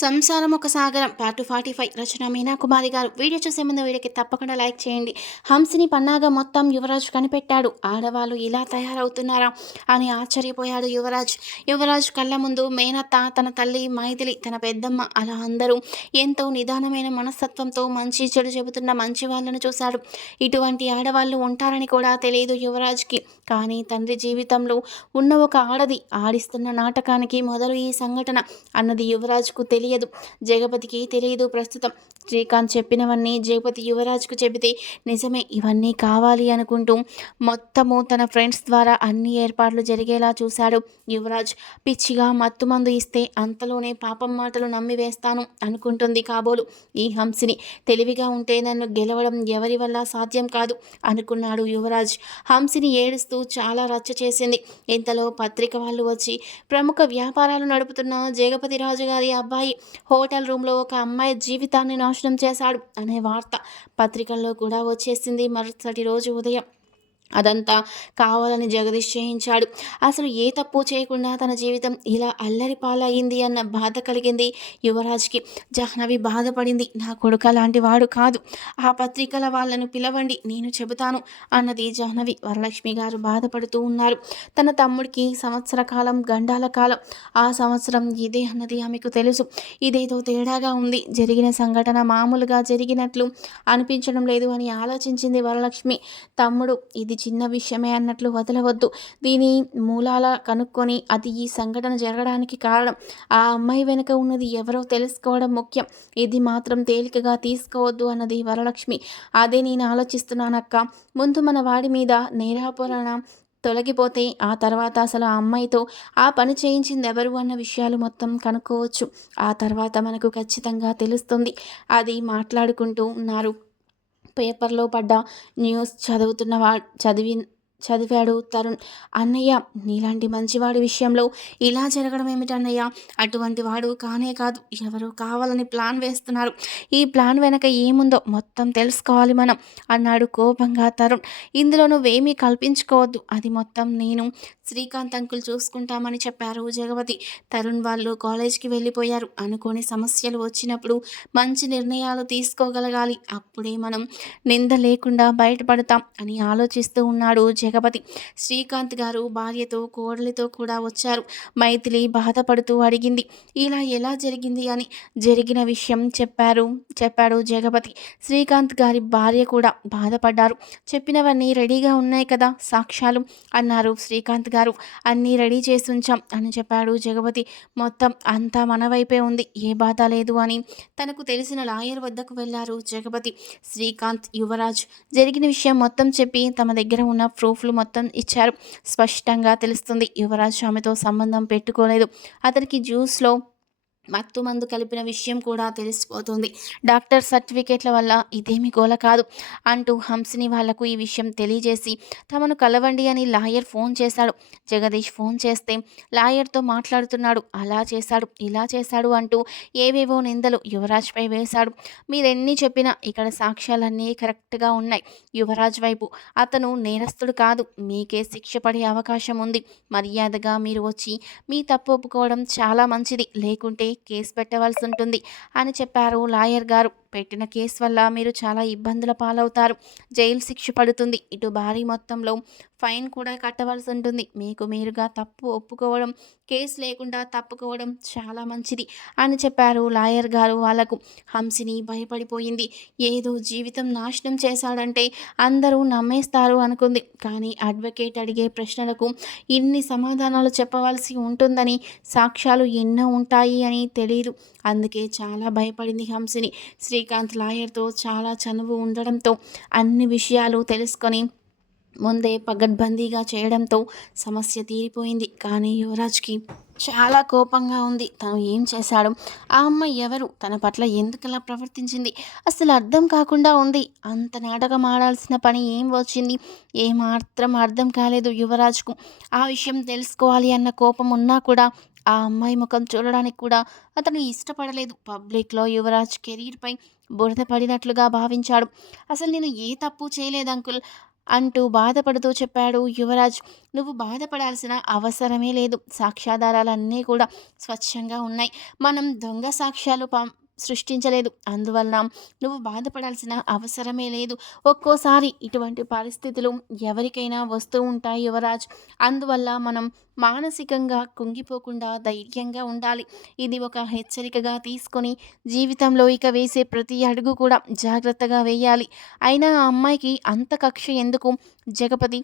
సంసారం ఒక సాగరం పార్ట్ 45 రచన మీనా కుమారి గారు. వీడియో చూసే ముందు వీడియోకి తప్పకుండా లైక్ చేయండి. హంసిని పన్నాగ మొత్తం యువరాజ్ కనిపెట్టాడు. ఆడవాళ్ళు ఇలా తయారవుతున్నారా అని ఆశ్చర్యపోయాడు యువరాజ్. యువరాజ్ కళ్ళ ముందు మేనత్త, తన తల్లి మైథిలి, తన పెద్దమ్మ అలా అందరూ ఎంతో నిదానమైన మనస్తత్వంతో మంచి చెడు చెబుతున్న మంచి వాళ్ళను చూశాడు. ఇటువంటి ఆడవాళ్ళు ఉంటారని కూడా తెలియదు యువరాజ్కి. కానీ తండ్రి జీవితంలో ఉన్న ఒక ఆడది ఆడిస్తున్న నాటకానికి మొదలు ఈ సంఘటన అన్నది యువరాజ్కు తెలియదు, జగపతికి తెలియదు. ప్రస్తుతం శ్రీకాంత్ చెప్పినవన్నీ జగపతి యువరాజ్కు చెబితే నిజమే ఇవన్నీ కావాలి అనుకుంటూ మొత్తము తన ఫ్రెండ్స్ ద్వారా అన్ని ఏర్పాట్లు జరిగేలా చూశాడు యువరాజ్. పిచ్చిగా మత్తుమందు ఇస్తే అంతలోనే పాపం మాటలు నమ్మి వేస్తాను అనుకుంటుంది కాబోలు ఈ హంసిని. తెలివిగా ఉంటే నన్ను గెలవడం ఎవరి వల్ల సాధ్యం కాదు అనుకున్నాడు యువరాజ్. హంసిని ఏడుస్తూ చాలా రచ్చ చేసింది. ఇంతలో పత్రిక వాళ్ళు వచ్చి ప్రముఖ వ్యాపారాలు నడుపుతున్న జగపతి రాజు గారి అబ్బాయి హోటల్ రూమ్లో ఒక అమ్మాయి జీవితాన్ని నాశనం చేశాడు అనే వార్త పత్రికల్లో కూడా వచ్చేసింది. మరుసటి రోజు ఉదయం అదంతా కావాలని జగదీష్ చేయించాడు. అసలు ఏ తప్పు చేయకుండా తన జీవితం ఇలా అల్లరి పాలయ్యింది అన్న బాధ కలిగింది యువరాజ్కి. జాహ్నవి బాధపడింది. నా కొడుక లాంటి వాడు కాదు, ఆ పత్రికల వాళ్ళను పిలవండి, నేను చెబుతాను అన్నది జాహ్నవి. వరలక్ష్మి గారు బాధపడుతూ ఉన్నారు. తన తమ్ముడికి సంవత్సర కాలం గండాల కాలం, ఆ సంవత్సరం ఇదే అన్నది ఆమెకు తెలుసు. ఇదేదో తేడాగా ఉంది, జరిగిన సంఘటన మామూలుగా జరిగినట్లు అనిపించడం లేదు అని ఆలోచించింది వరలక్ష్మి. తమ్ముడు ఇది చిన్న విషయమే అన్నట్లు వదలవద్దు, దీని మూలాల కనుక్కొని అది ఈ సంఘటన జరగడానికి కారణం, ఆ అమ్మాయి వెనుక ఉన్నది ఎవరో తెలుసుకోవడం ముఖ్యం, ఇది మాత్రం తేలికగా తీసుకోవద్దు అన్నది వరలక్ష్మి. అదే నేను ఆలోచిస్తున్నానక్క, ముందు మన వాడి మీద నేరాపరణ తొలగిపోతే ఆ తర్వాత అసలు ఆ అమ్మాయితో ఆ పని చేయించింది ఎవరు అన్న విషయాలు మొత్తం కనుక్కోవచ్చు. ఆ తర్వాత మనకు ఖచ్చితంగా తెలుస్తుంది. అది మాట్లాడుకుంటూ ఉన్నారు. పేపర్లో పడ్డ న్యూస్ చదివాడు తరుణ్. అన్నయ్య, నీలాంటి మంచివాడి విషయంలో ఇలా జరగడం ఏమిటన్నయ్య? అటువంటి వాడు కానే కాదు, ఎవరో కావాలని ప్లాన్ వేస్తున్నారు. ఈ ప్లాన్ వెనక ఏముందో మొత్తం తెలుసుకోవాలి మనం అన్నాడు కోపంగా తరుణ్. ఇందులో నువ్వేమీ కల్పించుకోవద్దు, అది మొత్తం నేను శ్రీకాంత్ అంకుల్ చూసుకుంటామని చెప్పారు జగపతి. తరుణ్ వాళ్ళు కాలేజ్కి వెళ్ళిపోయారు. అనుకోని సమస్యలు వచ్చినప్పుడు మంచి నిర్ణయాలు తీసుకోగలగాలి, అప్పుడే మనం నింద లేకుండా బయటపడతాం అని ఆలోచిస్తూ ఉన్నాడు జగపతి. శ్రీకాంత్ గారు భార్యతో కోడలితో కూడా వచ్చారు. మైథిలి బాధపడుతూ అడిగింది, ఇలా ఎలా జరిగింది అని. జరిగిన విషయం చెప్పాడు జగపతి. శ్రీకాంత్ గారి భార్య కూడా బాధపడ్డారు. చెప్పినవన్నీ రెడీగా ఉన్నాయి కదా సాక్ష్యాలు అన్నారు శ్రీకాంత్ గారు. అన్నీ రెడీ చేసి ఉంచాం అని చెప్పాడు జగపతి. మొత్తం అంతా మన వైపే ఉంది, ఏ బాధ లేదు అని తనకు తెలిసిన లాయర్ వద్దకు వెళ్లారు జగపతి. శ్రీకాంత్, యువరాజ్ జరిగిన విషయం మొత్తం చెప్పి తమ దగ్గర ఉన్న ప్రూఫ్లు మొత్తం ఇచ్చారు. స్పష్టంగా తెలుస్తుంది యువరాజ్ ఆమెతో సంబంధం పెట్టుకోలేదు. అతనికి జ్యూస్లో మత్తు మందు కలిపిన విషయం కూడా తెలిసిపోతుంది. డాక్టర్ సర్టిఫికేట్ల వల్ల ఇదేమి గోల కాదు అంటూ హంసిని వాళ్లకు ఈ విషయం తెలియజేసి తమను కలవండి అని లాయర్ ఫోన్ చేశాడు. జగదీష్ ఫోన్ చేస్తే లాయర్తో మాట్లాడుతున్నాడు. అలా చేశాడు, ఇలా చేశాడు అంటూ ఏవేవో నిందలు యువరాజ్పై వేశాడు. మీరెన్ని చెప్పినా ఇక్కడ సాక్ష్యాలన్నీ కరెక్ట్గా ఉన్నాయి యువరాజ్ వైపు. అతను నేరస్తుడు కాదు, మీకే శిక్ష పడే అవకాశం ఉంది. మర్యాదగా మీరు వచ్చి మీ తప్పు ఒప్పుకోవడం చాలా మంచిది, లేకుంటే కేసు పెట్టవలసి ఉంటుంది అని చెప్పారు లాయర్ గారు. పెట్టిన కేసు వల్ల మీరు చాలా ఇబ్బందుల పాలవుతారు, జైలు శిక్ష పడుతుంది, ఇటు భారీ మొత్తంలో ఫైన్ కూడా కట్టవలసి ఉంటుంది. మీకు మీరుగా తప్పు ఒప్పుకోవడం, కేసు లేకుండా తప్పుకోవడం చాలా మంచిది అని చెప్పారు లాయర్ గారు వాళ్లకు. హంసిని భయపడిపోయింది. ఏదో జీవితం నాశనం చేశాడంటే అందరూ నమ్మేస్తారు అనుకుంది. కానీ అడ్వకేట్ అడిగే ప్రశ్నలకు ఇన్ని సమాధానాలు చెప్పవలసి ఉంటుందని, సాక్ష్యాలు ఎన్నో ఉంటాయి అని తెలియదు. అందుకే చాలా భయపడింది హంసిని. శ్రీకాంత్ లాయర్తో చాలా చనువు ఉండడంతో అన్ని విషయాలు తెలుసుకొని ముందే పగడ్బందీగా చేయడంతో సమస్య తీరిపోయింది. కానీ యువరాజ్కి చాలా కోపంగా ఉంది. తను ఏం చేశాడు, ఆ అమ్మాయి ఎవరు, తన పట్ల ఎందుకలా ప్రవర్తించింది, అసలు అర్థం కాకుండా ఉంది. అంత నాటకం ఆడాల్సిన పని ఏం వచ్చింది, ఏమాత్రం అర్థం కాలేదు యువరాజ్కు. ఆ విషయం తెలుసుకోవాలి అన్న కోపం ఉన్నా కూడా ఆ అమ్మాయి ముఖం చూడడానికి కూడా అతను ఇష్టపడలేదు. పబ్లిక్లో యువరాజ్ కెరీర్పై బురద పడినట్లుగా భావించాడు. అసలు నేను ఏ తప్పు చేయలేదు అంకుల్, అంటూ బాధపడుతూ చెప్పాడు యువరాజ్. నువ్వు బాధపడాల్సిన అవసరమే లేదు. సాక్ష్యాధారాలన్నీ కూడా స్వచ్ఛంగా ఉన్నాయి. మనం దొంగ సాక్ష్యాలు సృష్టించలేదు. అందువలన నువ్వు బాధపడాల్సిన అవసరమే లేదు. ఒక్కోసారి ఇటువంటి పరిస్థితులు ఎవరికైనా వస్తూ ఉంటాయి యువరాజ్. అందువల్ల మనం మానసికంగా కుంగిపోకుండా ధైర్యంగా ఉండాలి. ఇది ఒక హెచ్చరికగా తీసుకొని జీవితంలో ఇక వేసే ప్రతి అడుగు కూడా జాగ్రత్తగా వేయాలి. అయినా ఆ అమ్మాయికి అంత కక్ష ఎందుకు? జగపతి,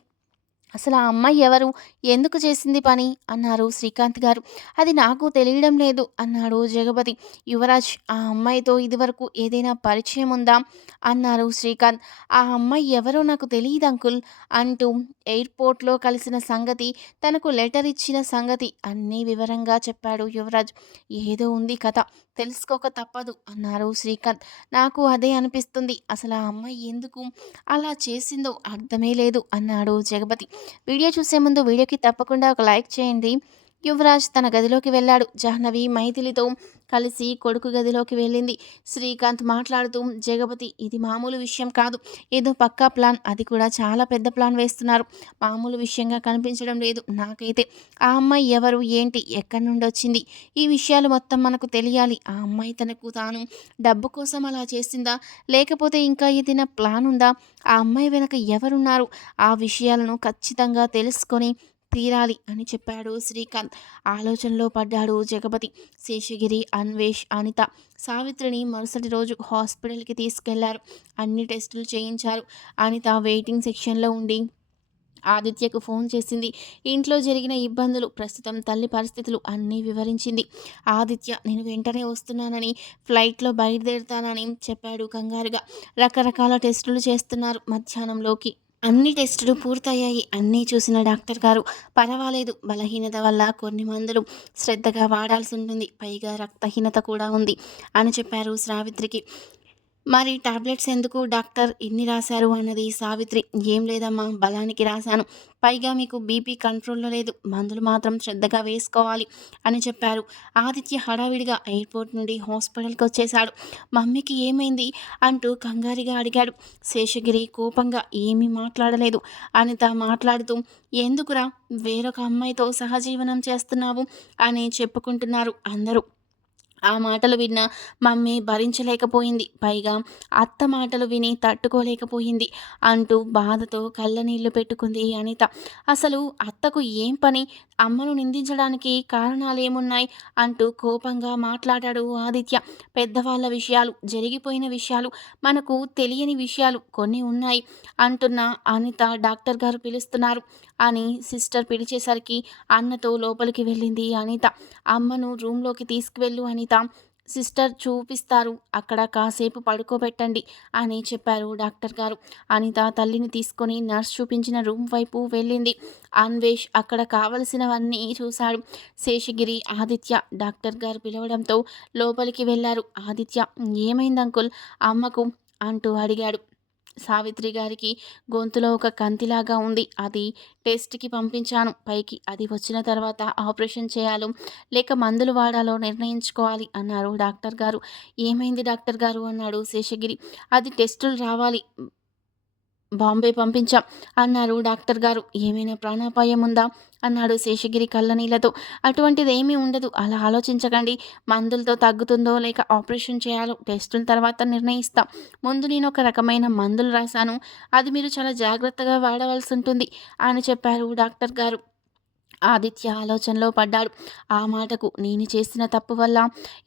అసలు ఆ అమ్మాయి ఎవరు? ఎందుకు చేసింది పని? అన్నారు శ్రీకాంత్ గారు. అది నాకు తెలియడం లేదు అన్నాడు జగపతి. యువరాజ్, ఆ అమ్మాయితో ఇదివరకు ఏదైనా పరిచయం ఉందా? అన్నారు శ్రీకాంత్. ఆ అమ్మాయి ఎవరో నాకు తెలియదు అంకుల్ అంటూ ఎయిర్పోర్ట్లో కలిసిన సంగతి, తనకు లెటర్ ఇచ్చిన సంగతి అన్నీ వివరంగా చెప్పాడు యువరాజ్. ఏదో ఉంది కథ, తెలుసుకోక తప్పదు అన్నారు శ్రీకాంత్. నాకు అదే అనిపిస్తుంది. అసలు ఆ అమ్మాయి ఎందుకు అలా చేసిందో అర్థమే లేదు అన్నాడు జగపతి. వీడియో చూసే ముందు వీడియోకి తప్పకుండా ఒక లైక్ చేయండి. యువరాజ్ తన గదిలోకి వెళ్ళాడు. జాహ్నవి మైథిలితో కలిసి కొడుకు గదిలోకి వెళ్ళింది. శ్రీకాంత్ మాట్లాడుతూ, జగపతి, ఇది మామూలు విషయం కాదు. ఏదో పక్కా ప్లాన్, అది కూడా చాలా పెద్ద ప్లాన్ వేస్తున్నారు. మామూలు విషయంగా కనిపించడం లేదు నాకైతే. ఆ అమ్మాయి ఎవరు, ఏంటి, ఎక్కడి నుండి వచ్చింది, ఈ విషయాలు మొత్తం మనకు తెలియాలి. ఆ అమ్మాయి తనకు తాను డబ్బు కోసం అలా చేసిందా, లేకపోతే ఇంకా ఏదైనా ప్లాన్ ఉందా? ఆ అమ్మాయి వెనక ఎవరున్నారు? ఆ విషయాలను ఖచ్చితంగా తెలుసుకొని తీరాలి అని చెప్పాడు శ్రీకాంత్. ఆలోచనలో పడ్డాడు జగపతి. శేషగిరి, అన్వేష్, అనిత, సావిత్రిని మరుసటి రోజు హాస్పిటల్కి తీసుకెళ్లారు. అన్ని టెస్టులు చేయించారు. అనిత వెయిటింగ్ సెక్షన్లో ఉండి ఆదిత్యకు ఫోన్ చేసింది. ఇంట్లో జరిగిన ఇబ్బందులు, ప్రస్తుతం తల్లి పరిస్థితులు అన్నీ వివరించింది. ఆదిత్య, నేను వెంటనే వస్తున్నానని, ఫ్లైట్లో బయలుదేరుతానని చెప్పాడు కంగారుగా. రకరకాల టెస్టులు చేస్తున్నారు. మధ్యాహ్నంలోకి అన్ని టెస్టులు పూర్తయ్యాయి. అన్నీ చూసిన డాక్టర్ గారు, పర్వాలేదు, బలహీనత వల్ల కొన్ని మందులు శ్రద్ధగా వాడాల్సి ఉంటుంది, పైగా రక్తహీనత కూడా ఉంది అని చెప్పారు సావిత్రికి. మరి టాబ్లెట్స్ ఎందుకు డాక్టర్ ఇన్ని రాశారు అన్నది సావిత్రి. ఏం లేదమ్మా, బలానికి రాశాను, పైగా మీకు బీపీ కంట్రోల్లో లేదు, మందులు మాత్రం శ్రద్ధగా వేసుకోవాలి అని చెప్పారు. ఆదిత్య హడావిడిగా ఎయిర్పోర్ట్ నుండి హాస్పిటల్కి వచ్చేశాడు. మమ్మీకి ఏమైంది అంటూ కంగారుగా అడిగాడు. శేషగిరి కోపంగా ఏమీ మాట్లాడలేదు. అనిత మాట్లాడుతూ, ఎందుకురా వేరొక అమ్మాయితో సహజీవనం చేస్తున్నావు అని చెప్పుకుంటున్నారు అందరూ. ఆ మాటలు విన్న మమ్మీ భరించలేకపోయింది, పైగా అత్త మాటలు విని తట్టుకోలేకపోయింది అంటూ బాధతో కళ్ళనీళ్లు పెట్టుకుంది అనిత. అసలు అత్తకు ఏం పని? అమ్మను నిందించడానికి కారణాలేమున్నాయి అంటూ కోపంగా మాట్లాడాడు ఆదిత్య. పెద్దవాళ్ళ విషయాలు, జరిగిపోయిన విషయాలు, మనకు తెలియని విషయాలు కొన్ని ఉన్నాయి అంటున్న అనిత డాక్టర్ గారు పిలుస్తున్నారు అని సిస్టర్ పిలిచేసరికి అన్నతో లోపలికి వెళ్ళింది అనిత. అమ్మను రూమ్లోకి తీసుకువెళ్ళు అనిత, సిస్టర్ చూపిస్తారు, అక్కడ కాసేపు పడుకోబెట్టండి అని చెప్పారు డాక్టర్ గారు. అనిత తల్లిని తీసుకొని నర్స్ చూపించిన రూమ్ వైపు వెళ్ళింది. అన్వేష్ అక్కడ కావలసినవన్నీ చూశాడు. శేషగిరి, ఆదిత్య డాక్టర్ గారు పిలవడంతో లోపలికి వెళ్ళారు. ఆదిత్య, ఏమైంది అంకుల్ అమ్మకు అంటూ అడిగాడు. సావిత్రి గారికి గొంతులో ఒక కంతిలాగా ఉంది, అది టెస్ట్కి పంపించాను పైకి, అది వచ్చిన తర్వాత ఆపరేషన్ చేయాలో లేక మందులు వాడాలో నిర్ణయించుకోవాలి అన్నారు డాక్టర్ గారు. ఏమైంది డాక్టర్ గారు అన్నాడు శేషగిరి. అది టెస్టులు రావాలి, బాంబే పంపించాం అన్నారు డాక్టర్ గారు. ఏమైనా ప్రాణాపాయం ఉందా అన్నాడు శేషగిరి కళ్ళనీళ్లతో. అటువంటిది ఏమీ ఉండదు, అలా ఆలోచించకండి. మందులతో తగ్గుతుందో లేక ఆపరేషన్ చేయాలో టెస్టుల తర్వాత నిర్ణయిస్తాం. ముందు నేను ఒక రకమైన మందులు రాశాను, అది మీరు చాలా జాగ్రత్తగా వాడవలసి ఉంటుంది అని చెప్పారు డాక్టర్ గారు. ఆదిత్య ఆలోచనలో పడ్డాడు. ఆ మాటకు నేను చేసిన తప్పు వల్ల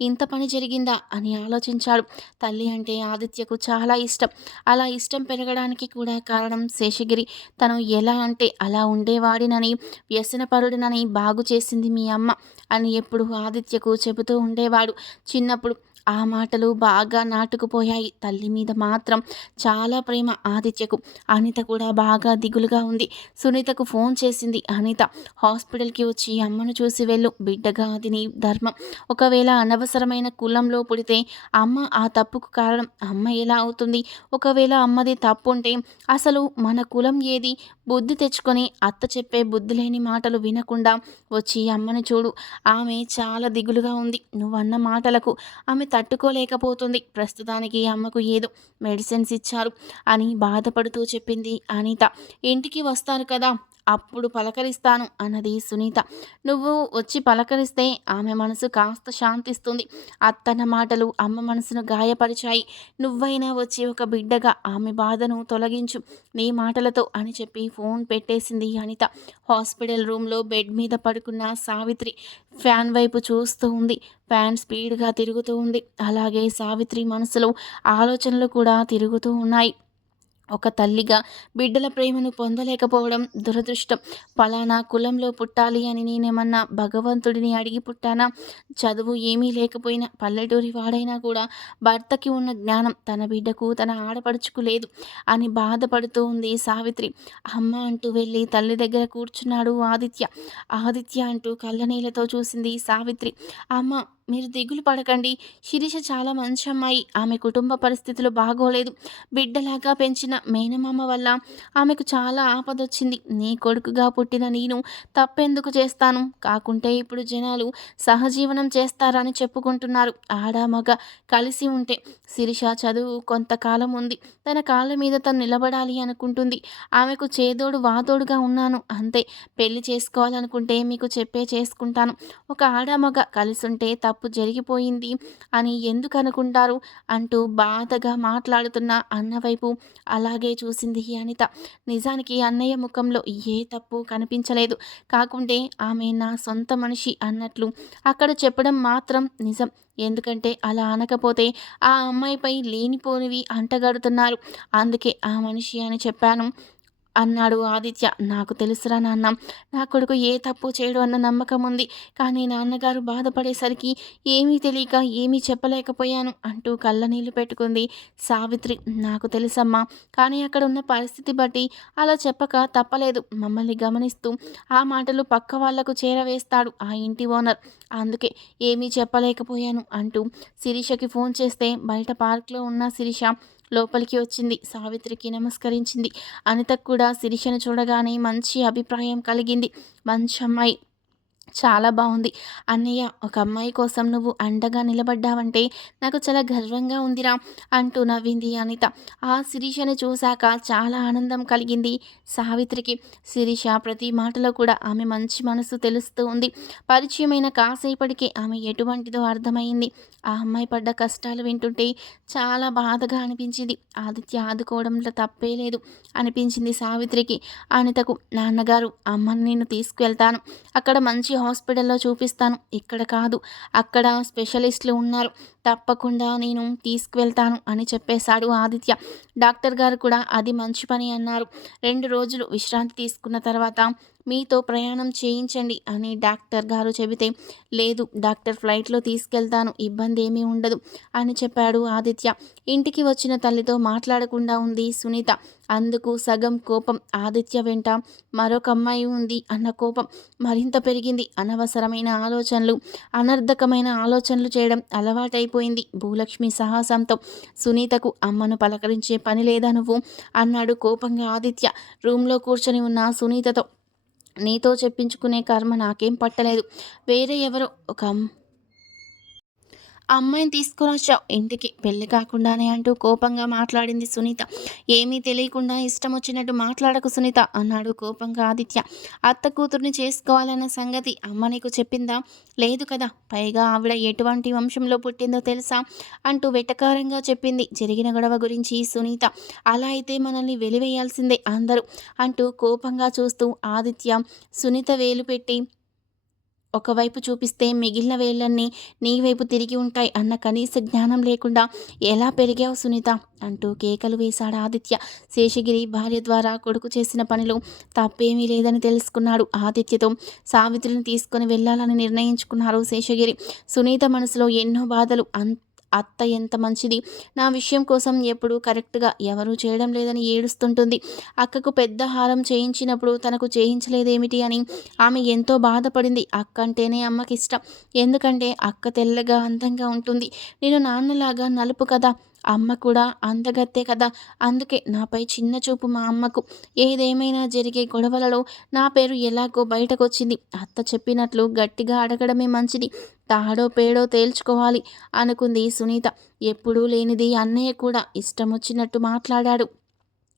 ఇంత పని జరిగిందా అని ఆలోచించాడు. తల్లి అంటే ఆదిత్యకు చాలా ఇష్టం. అలా ఇష్టం పెరగడానికి కూడా కారణం శేషగిరి. తను ఎలా అంటే అలా ఉండేవాడినని, వ్యసనపరుడినని బాగు చేసింది మీ అమ్మ అని ఎప్పుడు ఆదిత్యకు చెబుతూ ఉండేవాడు చిన్నప్పుడు. ఆ మాటలు బాగా నాటుకుపోయాయి. తల్లి మీద మాత్రం చాలా ప్రేమ ఆదిత్యకు. అనిత కూడా బాగా దిగులుగా ఉంది. సునీతకు ఫోన్ చేసింది అనిత. హాస్పిటల్కి వచ్చి అమ్మను చూసి వెళ్ళు, బిడ్డగా అది నీ ధర్మం. ఒకవేళ అనవసరమైన కులంలో పుడితే అమ్మ ఆ తప్పుకు కారణం. అమ్మ ఎలా అవుతుంది? ఒకవేళ అమ్మది తప్పు ఉంటే అసలు మన కులం ఏది? బుద్ధి తెచ్చుకొని అత్త చెప్పే బుద్ధి లేని మాటలు వినకుండా వచ్చి అమ్మను చూడు. ఆమె చాలా దిగులుగా ఉంది. నువ్వన్న మాటలకు ఆమె తట్టుకోలేకపోతుంది. ప్రస్తుతానికి అమ్మకు ఏదో మెడిసిన్స్ ఇచ్చారు అని బాధపడుతూ చెప్పింది అనిత. ఇంటికి వస్తారు కదా, అప్పుడు పలకరిస్తాను అన్నది సునీత. నువ్వు వచ్చి పలకరిస్తే ఆమె మనసు కాస్త శాంతిస్తుంది. అత్తన్న మాటలు అమ్మ మనసును గాయపరిచాయి. నువ్వైనా వచ్చి ఒక బిడ్డగా ఆమె బాధను తొలగించు నీ మాటలతో అని చెప్పి ఫోన్ పెట్టేసింది అనిత. హాస్పిటల్ రూమ్లో బెడ్ మీద పడుకున్న సావిత్రి ఫ్యాన్ వైపు చూస్తూ ఉంది. ఫ్యాన్ స్పీడ్గా తిరుగుతూ ఉంది. అలాగే సావిత్రి మనసులో ఆలోచనలు కూడా తిరుగుతూ ఉన్నాయి. ఒక తల్లిగా బిడ్డల ప్రేమను పొందలేకపోవడం దురదృష్టం. ఫలానా కులంలో పుట్టాలి అని నేనేమన్నా భగవంతుడిని అడిగి పుట్టానా? చదువు ఏమీ లేకపోయినా పల్లెటూరి వాడైనా కూడా భర్తకి ఉన్న జ్ఞానం తన బిడ్డకు తన ఆడపడుచుకు లేదు అని బాధపడుతూ ఉంది సావిత్రి. అమ్మ అంటూ వెళ్ళి తల్లి దగ్గర కూర్చున్నాడు ఆదిత్య. ఆదిత్య అంటూ కళ్ళనీళ్ళతో చూసింది సావిత్రి. అమ్మ, మీరు దిగులు పడకండి. శిరీష చాలా మంచి అమ్మాయి. ఆమె కుటుంబ పరిస్థితులు బాగోలేదు. బిడ్డలాగా పెంచిన మేనమామ వల్ల ఆమెకు చాలా ఆపదొచ్చింది. నీ కొడుకుగా పుట్టిన నేను తప్పెందుకు చేస్తాను? కాకుంటే ఇప్పుడు జనాలు సహజీవనం చేస్తారని చెప్పుకుంటున్నారు. ఆడ మగ కలిసి ఉంటే. శిరీష చదువు కొంతకాలం ఉంది. తన కాళ్ళ మీద తను నిలబడాలి అనుకుంటుంది. ఆమెకు చేదోడు వాదోడుగా ఉన్నాను అంతే. పెళ్లి చేసుకోవాలనుకుంటే మీకు చెప్పే చేసుకుంటాను. ఒక ఆడ మగ కలిసి ఉంటే తప్పు జరిగిపోయింది అని ఎందుకు అనుకుంటారు అంటూ బాధగా మాట్లాడుతున్న అన్న వైపు అలాగే చూసింది అనిత. నిజానికి అన్నయ్య ముఖంలో ఏ తప్పు కనిపించలేదు. కాకుంటే ఆమె నా సొంత మనిషి అన్నట్లు అక్కడ చెప్పడం మాత్రం నిజం. ఎందుకంటే అలా అనకపోతే ఆ అమ్మాయిపై లేనిపోనివి అంటగడుతున్నారు. అందుకే ఆ మనిషి అని చెప్పాను అన్నాడు ఆదిత్య. నాకు తెలుసురా నాన్న, నా కొడుకు ఏ తప్పు చేయడు అన్న నమ్మకం ఉంది. కానీ నాన్నగారు బాధపడేసరికి ఏమీ తెలియక ఏమీ చెప్పలేకపోయాను అంటూ కళ్ళనీళ్లు పెట్టుకుంది సావిత్రి. నాకు తెలుసమ్మా, కానీ అక్కడ ఉన్న పరిస్థితి బట్టి అలా చెప్పక తప్పలేదు. మమ్మల్ని గమనిస్తూ ఆ మాటలు పక్క వాళ్లకు చేరవేస్తాడు ఆ ఇంటి ఓనర్. అందుకే ఏమీ చెప్పలేకపోయాను అంటూ శిరీషకి ఫోన్ చేస్తే బయట పార్క్లో ఉన్న శిరీష లోపలికి వచ్చింది. సావిత్రికి నమస్కరించింది. అనితకు కూడా శిరీషను చూడగానే మంచి అభిప్రాయం కలిగింది. మంచి అమ్మాయి, చాలా బాగుంది అన్నయ్య. ఒక అమ్మాయి కోసం నువ్వు అండగా నిలబడ్డావంటే నాకు చాలా గర్వంగా ఉందిరా అంటూ నవ్వింది అనిత. ఆ శిరీషను చూశాక చాలా ఆనందం కలిగింది సావిత్రికి. శిరీష ప్రతి మాటలో కూడా ఆమె మంచి మనసు తెలుస్తూ ఉంది. పరిచయమైన కాసేపటికే ఆమె ఎటువంటిదో అర్థమైంది. ఆ అమ్మాయి పడ్డ కష్టాలు వింటుంటే చాలా బాధగా అనిపించింది. ఆదిత్య ఆదుకోవడంలో తప్పే లేదు అనిపించింది సావిత్రికి. అనితకు, నాన్నగారు, అమ్మని నేను తీసుకువెళ్తాను. అక్కడ మంచి హాస్పిటల్లో చూపిస్తాను. ఇక్కడ కాదు, అక్కడ స్పెషలిస్టులు ఉన్నారు. తప్పకుండా నేను తీసుకువెళ్తాను అని చెప్పేశాడు ఆదిత్య. డాక్టర్ గారు కూడా అది మంచి పని అన్నారు. 2 రోజులు విశ్రాంతి తీసుకున్న తర్వాత మీతో ప్రయాణం చేయించండి అని డాక్టర్ గారు చెబితే, లేదు డాక్టర్, ఫ్లైట్లో తీసుకెళ్తాను, ఇబ్బంది ఏమీ ఉండదు అని చెప్పాడు ఆదిత్య. ఇంటికి వచ్చిన తల్లితో మాట్లాడకుండా ఉంది సునీత. అందుకు సగం కోపం. ఆదిత్య వెంట మరొక అమ్మాయి ఉంది అన్న కోపం మరింత పెరిగింది. అనవసరమైన ఆలోచనలు, అనర్థకమైన ఆలోచనలు చేయడం అలవాటైపోయింది భూలక్ష్మి సాహసంతో. సునీతకు అమ్మను పలకరించే పని లేదా నువ్వు అన్నాడు కోపంగా ఆదిత్య. రూమ్లో కూర్చొని ఉన్న సునీతతో, నీతో చెప్పించుకునే కర్మ నాకేం పట్టలేదు. వేరే ఎవరో ఒక అమ్మాయిని తీసుకునొచ్చావు ఇంటికి పెళ్లి కాకుండానే అంటూ కోపంగా మాట్లాడింది సునీత. ఏమీ తెలియకుండా ఇష్టం వచ్చినట్టు మాట్లాడకు సునీత అన్నాడు కోపంగా ఆదిత్య. అత్త కూతుర్ని చేసుకోవాలన్న సంగతి అమ్మ నీకు చెప్పిందా? లేదు కదా. పైగా ఆవిడ ఎటువంటి వంశంలో పుట్టిందో తెలుసా అంటూ వెటకారంగా చెప్పింది జరిగిన గొడవ గురించి సునీత. అలా అయితే మనల్ని వెలివేయాల్సిందే అందరూ అంటూ కోపంగా చూస్తూ ఆదిత్య సునీత వేలు పెట్టి ఒకవైపు చూపిస్తే మిగిలిన వేళ్ళన్నీ నీ వైపు తిరిగి ఉంటాయి అన్న కనీస జ్ఞానం లేకుండా ఎలా పెరిగావు సునీత అంటూ కేకలు వేశాడు ఆదిత్య. శేషగిరి భార్య ద్వారా కొడుకు చేసిన పనిలో తప్పేమీ లేదని తెలుసుకున్నాడు. ఆదిత్యతో సావిత్రిని తీసుకొని వెళ్ళాలని నిర్ణయించుకున్నారు శేషగిరి. సునీత మనసులో ఎన్నో బాధలు అత్త ఎంత మంచిది, నా విషయం కోసం ఎప్పుడు కరెక్ట్గా ఎవరూ చేయడం లేదని ఏడుస్తుంటుంది. అక్కకు పెద్ద హారం చేయించినప్పుడు తనకు చేయించలేదేమిటి అని ఆమె ఎంతో బాధపడింది. అక్క అంటేనే అమ్మకిష్టం. ఎందుకంటే అక్క తెల్లగా అందంగా ఉంటుంది. నేను నాన్నలాగా నలుపు కదా, అమ్మ కూడా అందగత్తే కదా. అందుకే నాపై చిన్న చూపు మా అమ్మకు. ఏదేమైనా జరిగే గొడవలలో నా పేరు ఎలాగో బయటకొచ్చింది. అత్త చెప్పినట్లు గట్టిగా అడగడమే మంచిది. తాడో పేడో తేల్చుకోవాలి అనుకుంది సునీత. ఎప్పుడూ లేనిది అన్నయ్య కూడా ఇష్టమొచ్చినట్టు మాట్లాడాడు.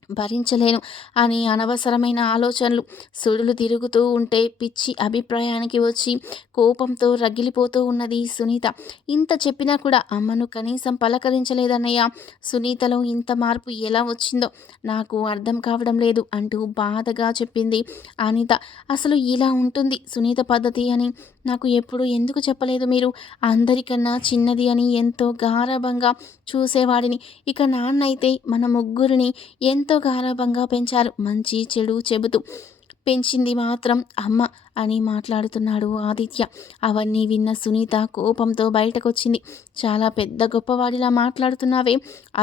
భరించలేను అని అనవసరమైన ఆలోచనలు సుడులు తిరుగుతూ ఉంటే పిచ్చి అభిప్రాయానికి వచ్చి కోపంతో రగిలిపోతూ ఉన్నది సునీత. ఇంత చెప్పినా కూడా అమ్మను కనీసం పలకరించలేదన్నయ్య. సునీతలో ఇంత మార్పు ఎలా వచ్చిందో నాకు అర్థం కావడం లేదు అంటూ బాధగా చెప్పింది అనిత. అసలు ఇలా ఉంటుంది సునీత పద్ధతి అని నాకు ఎప్పుడు ఎందుకు చెప్పలేదు మీరు? అందరికన్నా చిన్నది అని ఎంతో గారాబంగా చూసేవాడిని. ఇక నాన్న అయితే మన ముగ్గురిని ఎంతో గారాబంగా పెంచారు. మంచి చెడు చెబుతూ పెంచింది మాత్రం అమ్మ అని మాట్లాడుతున్నాడు ఆదిత్య. అవన్నీ విన్న సునీత కోపంతో బయటకొచ్చింది. చాలా పెద్ద గొప్పవాడిలా మాట్లాడుతున్నావే,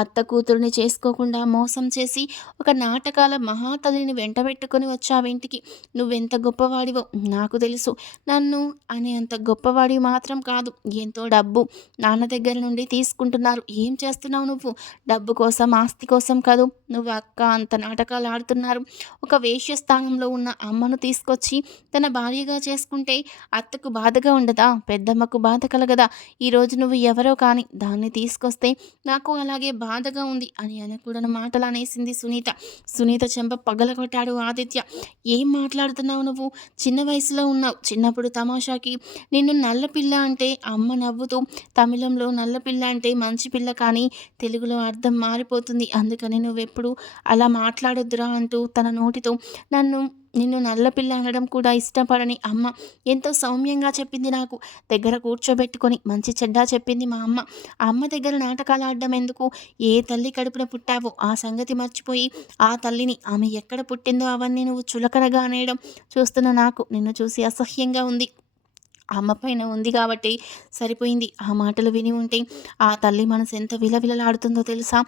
అత్త కూతురుని చేసుకోకుండా మోసం చేసి ఒక నాటకాల మహాతల్లిని వెంటబెట్టుకొని వచ్చావింటికి. నువ్వెంత గొప్పవాడివో నాకు తెలుసు. నన్ను అనేంత గొప్పవాడివి మాత్రం కాదు. ఎంతో డబ్బు నాన్న దగ్గర నుండి తీసుకుంటున్నారు. ఏం చేస్తున్నావు నువ్వు? డబ్బు కోసం, ఆస్తి కోసం కాదు. నువ్వు అక్క అంత నాటకాలు ఆడుతున్నారు. ఒక వేశ్య స్థానంలో ఉన్న అమ్మను తీసుకొచ్చి తన భార్యగా చేసుకుంటే అత్తకు బాధగా ఉండదా? పెద్దమ్మకు బాధ కలగదా? ఈరోజు నువ్వు ఎవరో కానీ దాన్ని తీసుకొస్తే నాకు అలాగే బాధగా ఉంది అని అనకూడని మాటలు అనేసింది సునీత. సునీత చెంప పగలగొట్టాడు ఆదిత్య. ఏం మాట్లాడుతున్నావు నువ్వు? చిన్న వయసులో ఉన్నావు. చిన్నప్పుడు తమాషాకి నిన్ను నల్లపిల్ల అంటే అమ్మ నవ్వుతూ తమిళంలో నల్లపిల్ల అంటే మంచి పిల్ల కానీ తెలుగులో అర్థం మారిపోతుంది. అందుకని నువ్వెప్పుడు అలా మాట్లాడొద్దురా అంటూ తన నోటితో నిన్ను నల్లపిల్ల అనడం కూడా ఇష్టపడని అమ్మ ఎంతో సౌమ్యంగా చెప్పింది నాకు. దగ్గర కూర్చోబెట్టుకొని మంచి చెడ్డా చెప్పింది మా అమ్మ. ఆ అమ్మ దగ్గర నాటకాలు ఆడడం ఎందుకు? ఏ తల్లి కడుపున పుట్టావో ఆ సంగతి మర్చిపోయి ఆ తల్లిని ఆమె ఎక్కడ పుట్టిందో అవన్నీ నువ్వు చులకనగా అనేయడం చూస్తున్న నాకు నిన్ను చూసి అసహ్యంగా ఉంది. అమ్మ పైన ఉంది కాబట్టి సరిపోయింది. ఆ మాటలు విని ఉంటే ఆ తల్లి మనసు ఎంత విలవిలలాడుతుందో తెలుసా?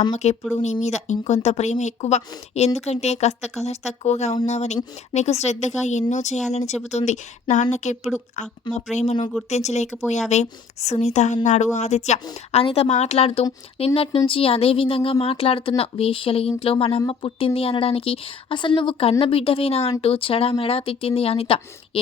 అమ్మకెప్పుడు నీ మీద ఇంకొంత ప్రేమ ఎక్కువ. ఎందుకంటే కాస్త కలర్ తక్కువగా ఉన్నావని నీకు శ్రద్ధగా ఎన్నో చేయాలని చెబుతుంది. నాన్నకెప్పుడు అమ్మ ప్రేమను గుర్తించలేకపోయావే సునీత అన్నాడు ఆదిత్య. అనిత మాట్లాడుతూ నిన్నటి నుంచి అదే విధంగా మాట్లాడుతున్న వేశ్యల ఇంట్లో మనమ్మ పుట్టింది అనడానికి అసలు నువ్వు కన్న బిడ్డవేనా అంటూ చెడామెడా తిట్టింది అనిత.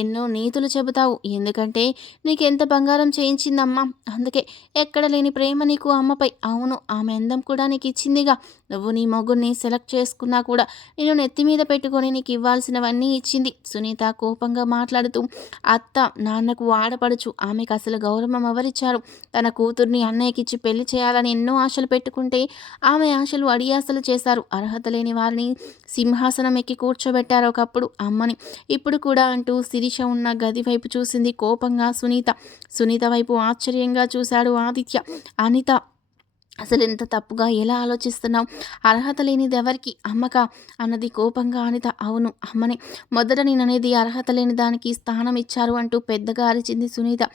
ఎన్నో నీతులు చెబుతావు. ఎందుకంటే నీకెంత బంగారం చేయించిందమ్మా, అందుకే. ఎక్కడ లేని ప్రేమ నీకు అమ్మపై. అవును, ఆమె అందం కూడా నీకు ఇచ్చిందిగా. నువ్వు నీ మొగుడిని సెలెక్ట్ చేసుకున్నా కూడా నేను నెత్తి మీద పెట్టుకొని నీకు ఇవ్వాల్సినవన్నీ ఇచ్చింది. సునీత కోపంగా మాట్లాడుతూ అత్త నాన్నకు ఆడపడుచు, ఆమెకు అసలు గౌరవం ఎవరిచ్చారు? తన కూతుర్ని అన్నయ్యకిచ్చి పెళ్లి చేయాలని ఎన్నో ఆశలు పెట్టుకుంటే ఆమె ఆశలు అడియాసలు చేశారు. అర్హత లేని వారిని సింహాసనం ఎక్కి కూర్చోబెట్టారు ఒకప్పుడు అమ్మని. ఇప్పుడు కూడా అంటూ శిరీష ఉన్న గది వైపు చూసింది కోపంగా సునీత. సునీత వైపు ఆశ్చర్యంగా చూశాడు ఆదిత్య. అనిత అసలు ఎంత తప్పుగా ఎలా ఆలోచిస్తున్నావు? అర్హత లేనిది ఎవరికి? అమ్మకా అన్నది కోపంగా అనిత. అవును, అమ్మనే. మొదట నేననేది అర్హత లేని దానికి స్థానం ఇచ్చారు అంటూ పెద్దగా అరిచింది సునీత.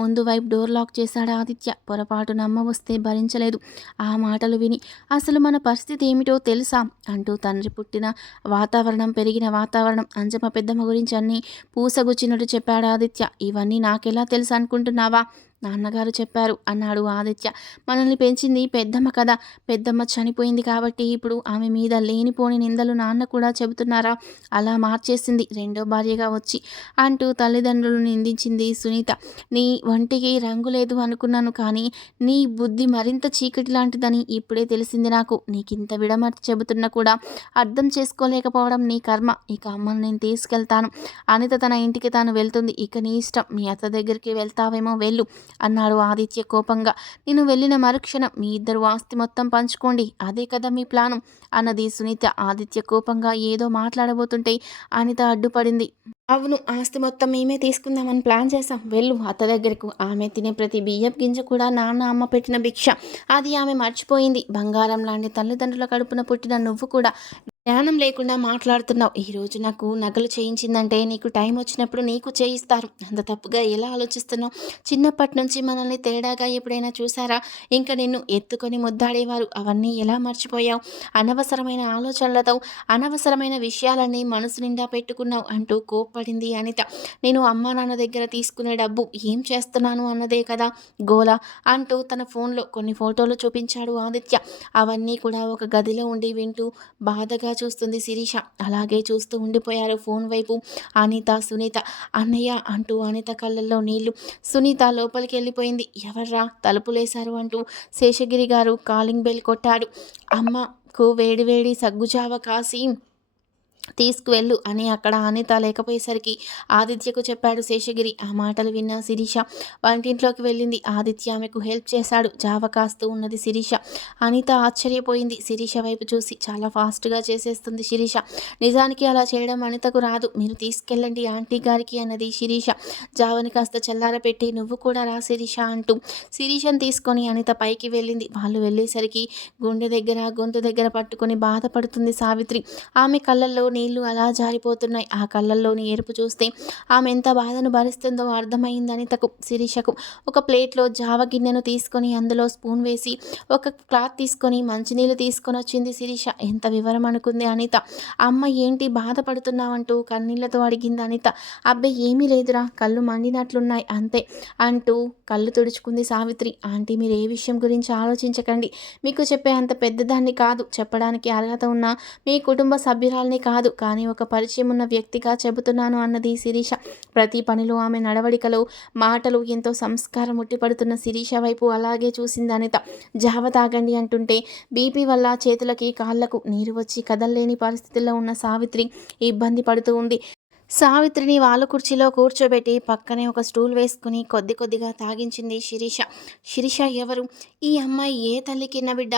ముందు వైపు డోర్ లాక్ చేశాడు ఆదిత్య. పొరపాటున అమ్మ వస్తే భరించలేదు ఆ మాటలు విని. అసలు మన పరిస్థితి ఏమిటో తెలుసా అంటూ తండ్రి పుట్టిన వాతావరణం, పెరిగిన వాతావరణం, అంజమ్మ పెద్దమ్మ గురించి అన్నీ పూసగుచ్చినట్టు చెప్పాడు ఆదిత్య. ఇవన్నీ నాకెలా తెలుసు అనుకుంటున్నావా? నాన్నగారు చెప్పారు అన్నాడు ఆదిత్య. మనల్ని పెంచింది పెద్దమ్మ కదా. పెద్దమ్మ చనిపోయింది కాబట్టి ఇప్పుడు ఆమె మీద లేనిపోని నిందలు నాన్న కూడా చెబుతున్నారా? అలా మార్చేసింది రెండో భార్యగా వచ్చి అంటూ తల్లిదండ్రులు నిందించింది సునీత. నీ ఒంటికి రంగు లేదు అనుకున్నాను, కానీ నీ బుద్ధి మరింత చీకటి లాంటిదని ఇప్పుడే తెలిసింది నాకు. నీకింత విడమర్చి చెబుతున్నా కూడా అర్థం చేసుకోలేకపోవడం నీ కర్మ. ఇక అమ్మను నేను తీసుకెళ్తాను. అనిత తన ఇంటికి తాను వెళ్తుంది. ఇక నీ ఇష్టం. మీ అత్త దగ్గరికి వెళ్తావేమో వెళ్ళు అన్నాడు ఆదిత్య కోపంగా. నేను వెళ్ళిన మరుక్షణం మీ ఇద్దరు ఆస్తి మొత్తం పంచుకోండి, అదే కదా మీ ప్లాను అన్నది సునీత. ఆదిత్య కోపంగా ఏదో మాట్లాడబోతుంటే అనిత అడ్డుపడింది. అవును, ఆస్తి మొత్తం మేమే తీసుకుందామని ప్లాన్ చేశాం. వెళ్ళు అత్త దగ్గరకు. ఆమె తినే ప్రతి బియ్యం గింజ కూడా నాన్న అమ్మ పెట్టిన భిక్ష. అది ఆమె మర్చిపోయింది. బంగారం లాంటి తల్లిదండ్రుల కడుపున పుట్టిన నువ్వు కూడా జ్ఞానం లేకుండా మాట్లాడుతున్నావు. ఈరోజు నాకు నగలు చేయించిందంటే నీకు టైం వచ్చినప్పుడు నీకు చేయిస్తారు. అంత తప్పుగా ఎలా ఆలోచిస్తున్నావు? చిన్నప్పటి నుంచి మనల్ని తేడాగా ఎప్పుడైనా చూసారా? ఇంక నిన్ను ఎత్తుకొని ముద్దాడేవారు. అవన్నీ ఎలా మర్చిపోయావు? అనవసరమైన ఆలోచనలతో అనవసరమైన విషయాలన్నీ మనసు నిండా పెట్టుకున్నావు అంటూ కోప్పడింది అనిత. నేను అమ్మా నాన్న దగ్గర తీసుకునే డబ్బు ఏం చేస్తున్నాను అన్నదే కదా గోల అంటూ తన ఫోన్లో కొన్ని ఫోటోలు చూపించాడు ఆదిత్య. అవన్నీ కూడా ఒక గదిలో ఉండి వింటూ బాధగా చూస్తుంది శిరీష. అలాగే చూస్తూ ఉండిపోయారు ఫోన్ వైపు అనిత, సునీత. అన్నయ్య అంటూ అనిత కళ్ళల్లో నీళ్లు. సునీత లోపలికి వెళ్ళిపోయింది. ఎవర్రా తలుపులేశారు అంటూ శేషగిరి గారు కాలింగ్ బెల్ కొట్టాడు. అమ్మకు వేడివేడి సగ్గుజావ కాసి తీసుకువెళ్ళు అని అక్కడ అనిత లేకపోయేసరికి ఆదిత్యకు చెప్పాడు శేషగిరి. ఆ మాటలు విన్న శిరీష వంటింట్లోకి వెళ్ళింది. ఆదిత్య ఆమెకు హెల్ప్ చేశాడు. జావ కాస్తూ ఉన్నది శిరీష. అనిత ఆశ్చర్యపోయింది శిరీష వైపు చూసి. చాలా ఫాస్ట్గా చేసేస్తుంది శిరీష. నిజానికి అలా చేయడం అనితకు రాదు. మీరు తీసుకెళ్ళండి ఆంటీ గారికి అన్నది శిరీష. జావని కాస్త చల్లారపెట్టి నువ్వు కూడా రా శిరీష అంటూ శిరీషను తీసుకొని అనిత పైకి వెళ్ళింది. వాళ్ళు వెళ్ళేసరికి గుండె దగ్గర గొంతు దగ్గర పట్టుకొని బాధపడుతుంది సావిత్రి. ఆమె కళ్ళల్లో నీళ్లు అలా జారిపోతున్నాయి. ఆ కళ్ళల్లోని ఏడుపు చూస్తే ఆమె ఎంత బాధను భరిస్తుందో అర్థమైంది అనితకు. శిరీషకు ఒక ప్లేట్లో జావ గిన్నెను తీసుకొని అందులో స్పూన్ వేసి ఒక క్లాత్ తీసుకొని మంచినీళ్ళు తీసుకొని వచ్చింది శిరీష. ఎంత వివరం అనుకుంది అనిత. అమ్మ ఏంటి బాధపడుతున్నావంటూ కన్నీళ్లతో అడిగింది అనిత. అబ్బే ఏమీ లేదురా, కళ్ళు మండినట్లున్నాయి అంతే అంటూ కళ్ళు తుడుచుకుంది సావిత్రి. ఆంటీ మీరు ఏ విషయం గురించి ఆలోచించకండి. మీకు చెప్పే అంత పెద్దదాన్ని కాదు. చెప్పడానికి అర్హత ఉన్న మీ కుటుంబ సభ్యురాల్ని కాదు, కానీ ఒక పరిచయం ఉన్న వ్యక్తిగా చెబుతున్నాను అన్నది శిరీష. ప్రతి పనిలో ఆమె నడవడికలో మాటలు ఎంతో సంస్కారం ఉట్టిపడుతున్న శిరీష వైపు అలాగే చూసింది అనిత. జావ తాగండి అంటుంటే బీపీ వల్ల చేతులకి కాళ్లకు నీరు వచ్చి కదల్లేని పరిస్థితుల్లో ఉన్న సావిత్రి ఇబ్బంది పడుతూ ఉంది. సావిత్రిని వాళ్ళ కుర్చీలో కూర్చోబెట్టి పక్కనే ఒక స్టూల్ వేసుకుని కొద్ది కొద్దిగా తాగించింది శిరీష. శిరీష ఎవరు? ఈ అమ్మాయి ఏ తల్లి కిన్నబిడ్డ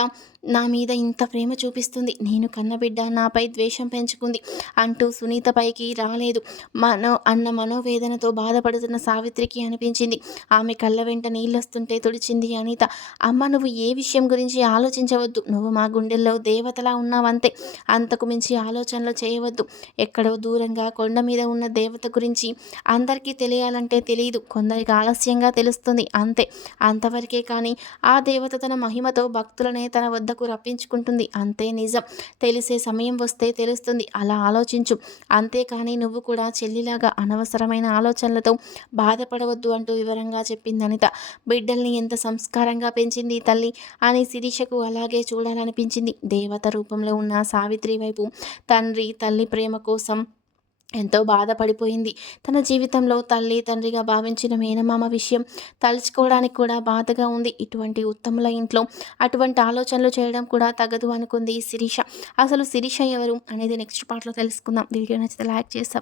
నా మీద ఇంత ప్రేమ చూపిస్తుంది? నేను కన్నబిడ్డ నాపై ద్వేషం పెంచుకుంది అంటూ సునీత పైకి రాలేదు అన్న మనోవేదనతో బాధపడుతున్న సావిత్రికి అనిపించింది. ఆమె కళ్ళ వెంట నీళ్ళొస్తుంటే తుడిచింది అనిత. అమ్మ నువ్వు ఏ విషయం గురించి ఆలోచించవద్దు. నువ్వు మా గుండెల్లో దేవతలా ఉన్నావంతే. అంతకు మించి ఆలోచనలు చేయవద్దు. ఎక్కడో దూరంగా కొండ మీద ఉన్న దేవత గురించి అందరికీ తెలియాలంటే తెలియదు. కొందరికి ఆలస్యంగా తెలుస్తుంది అంతే. అంతవరకే కానీ ఆ దేవత తన మహిమతో భక్తులనే తన వద్దకు రప్పించుకుంటుంది అంతే నిజం. తెలిసే సమయం వస్తే తెలుస్తుంది. అలా ఆలోచించు. అంతేకాని నువ్వు కూడా చెల్లిలాగా అనవసరమైన ఆలోచనలతో బాధపడవద్దు అంటూ వివరంగా చెప్పింది అనిత. బిడ్డల్ని ఎంత సంస్కారంగా పెంచింది తల్లి అని శిరీషకు అలాగే చూడాలనిపించింది. దేవత రూపంలో ఉన్న సావిత్రి వైపు తండ్రి తల్లి ప్రేమ కోసం ఎంతో బాధపడిపోయింది. తన జీవితంలో తల్లి తండ్రిగా భావించిన మేనమామ విషయం తలుచుకోవడానికి కూడా బాధగా ఉంది. ఇటువంటి ఉత్తముల ఇంట్లో అటువంటి ఆలోచనలు చేయడం కూడా తగదు అనుకుంది శిరీష. అసలు శిరీష ఎవరు అనేది నెక్స్ట్ పార్ట్లో తెలుసుకుందాం. వీడియో నచ్చితే లైక్ చేసి